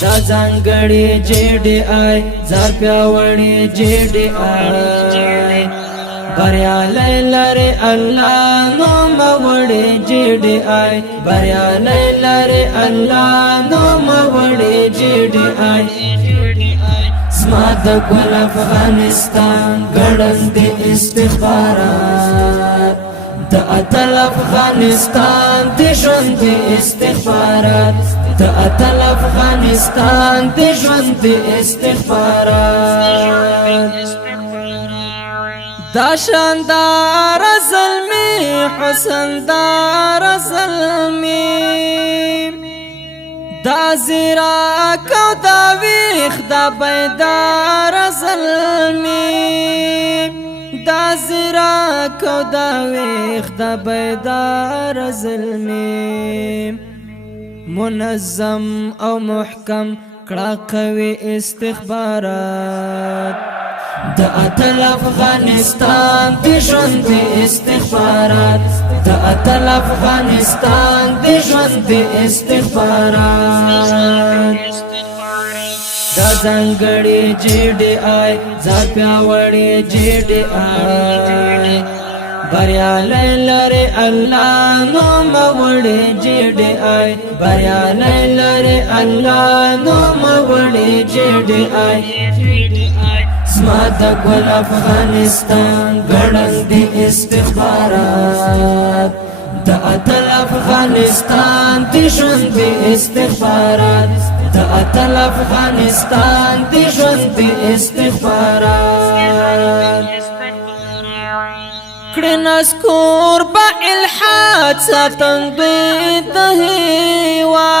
دا ځانګړي JDI زار پیاوړي JDI بریالی لري الله نو موړي JDI بریالی لري الله نو موړي JDI زما د ګل افغانستان ګړند استخبارات د اتل افغانستان د ژوند استخبارات د اتل افغانستان د ژوند استخبارات دا شاندار زلمی حسندار زلمی دا زیراک او دا ویخ دا بیدار زلمی دا زیراک او دا ویخ دا بیدار زلمی منظم او محکم کړه قوي استخبارات د اتل افغانستان د ژوند استخبارات د اتل افغانستان د ژوند استخبارات دا ځانګړي JDI زار پیاوړي JDI بریالی لري الله نو موړي JDI بریالی لري الله نو موړي JDI زما د ګل افغانستان ګړند استخبارات د اتل افغانستان د ژوند استخبارات د اتل افغانستان د ژوند استخبارات کړه نسکور با الحاد ساتن دوی د هوا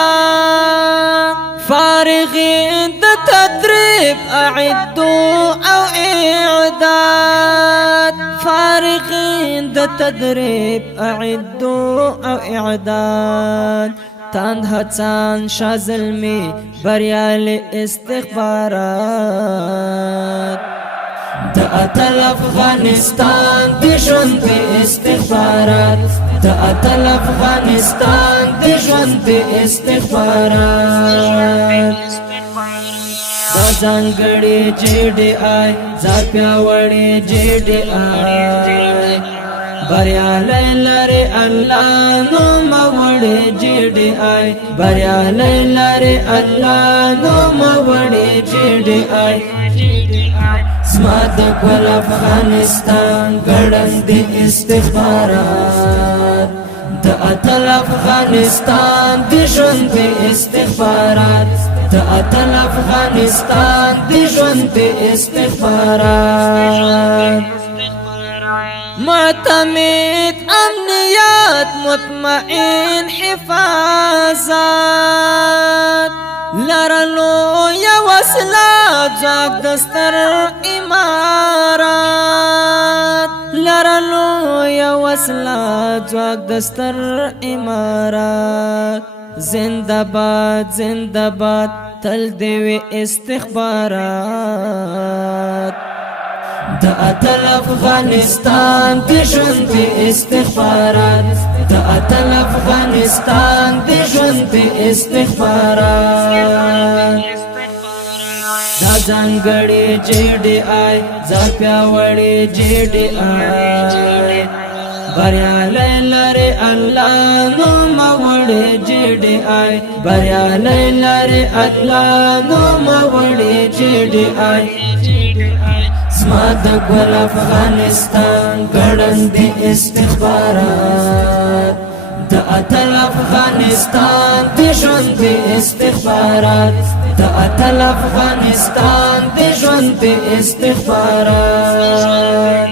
فارغین د تدریب اعدوا او اعداد فارغین د تدریب اعدوا او اعداد تاند هڅان شازلمی بریالی استخبارات د اتل افغانستان د ژوند استخبارات د اتل افغانستان د ژوند استخبارات دا ځانګړي JDI زار پیاوړي JDI بریالی لري الله نو موړي JDI بریالی لري الله نو موړي JDI زما د ګل افغانستان ګړند استخبارات د اتل افغانستان د ژوند استخبارات د اتل افغانستان د ژوند استخبارات معتمد امنیت مطمئن حفاظت لرلو یا وصله ځواک دستر امارات لرلو یا وصله ځواک دستر امارات زنده‌باد زنده‌باد تل دیوی استخبارات د اتل افغانستان د ژوند استخبارات د اتل افغانستان د ژوند استخبارات دا ځانګړي JDI زار پیاوړي JDI بریالی لري الله نو موړي JDI بریالی لري الله نو موړي JDI زما د ګل افغانستان ګړند استخبارات د اتل افغانستان د ژوند استخبارات د اتل افغانستان د ژوند استخبارات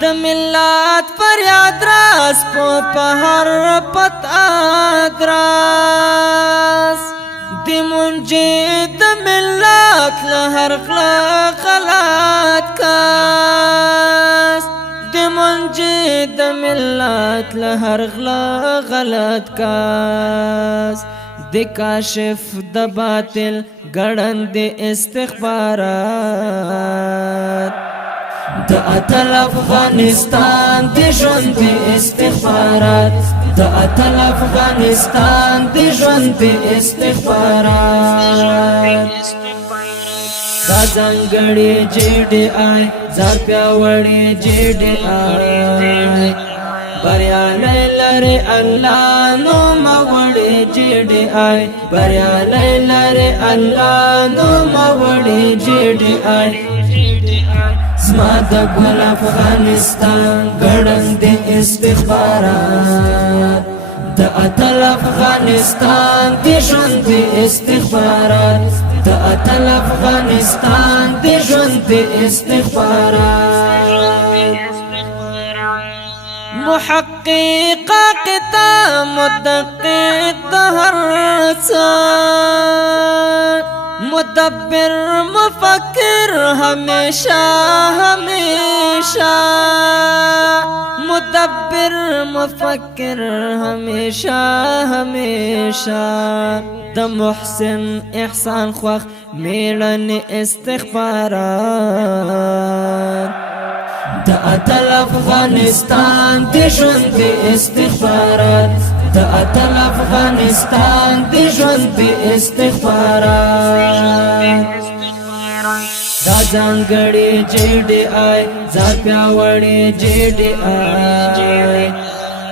د ملت فریاد راس په هر پتا دراس د منجي د ملت له هر غلط کاس د منجي د ملت له هر غلط کاس د کاشف د باطل ګړند استخبارات د اتل افغانستان د ژوند استخبارات د اتل افغانستان د ژوند په استخبارات دا ځانګړي GDI ځان پیاوړي GDI بریالی لري الله نو موړي GDI بریالی لري الله نو موړي GDI زما د ګل افغانستان ګړند استخبارات د اتل افغانستان د ژوند د استخبارات د اتل افغانستان د ژوند د استخبارات محقق قطع مدقق د هر څه مدبر مفکر ہمیشہ ہمیشہ مدبر مفکر ہمیشہ ہمیشہ د محسن احسان خوخ میړن استخبارات د اتل افغانستان د ژوند د استخبارات د اتل افغانستان د ژوند د استخبارات دا ځانګړي GDI ځان پیاوړي GDI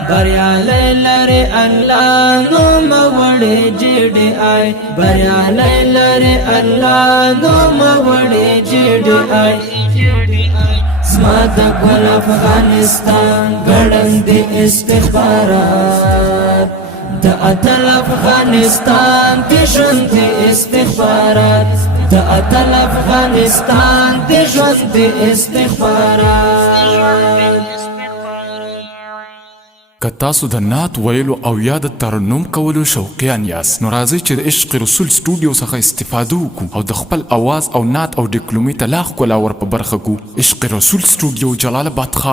بریالی لري الله نو موړي GDI بریالی لري الله نو موړي GDI زما د ګل افغانستان ګړند استخبارات د اتل افغانستان د ژوند د استخبارات د اتل افغانستان د ژوند د استخبارات که تاسو د نعت ویلو او یا د ترنم کولو شوقیان یاست نو راځئ چې د عشق رسول سټوډیو څخه استفاده وکړو او د خپل اواز او نعت او ډیکلومي ته لا ښکلا ور په برخه کړو عشق رسول سټوډیو جلال آباد ښار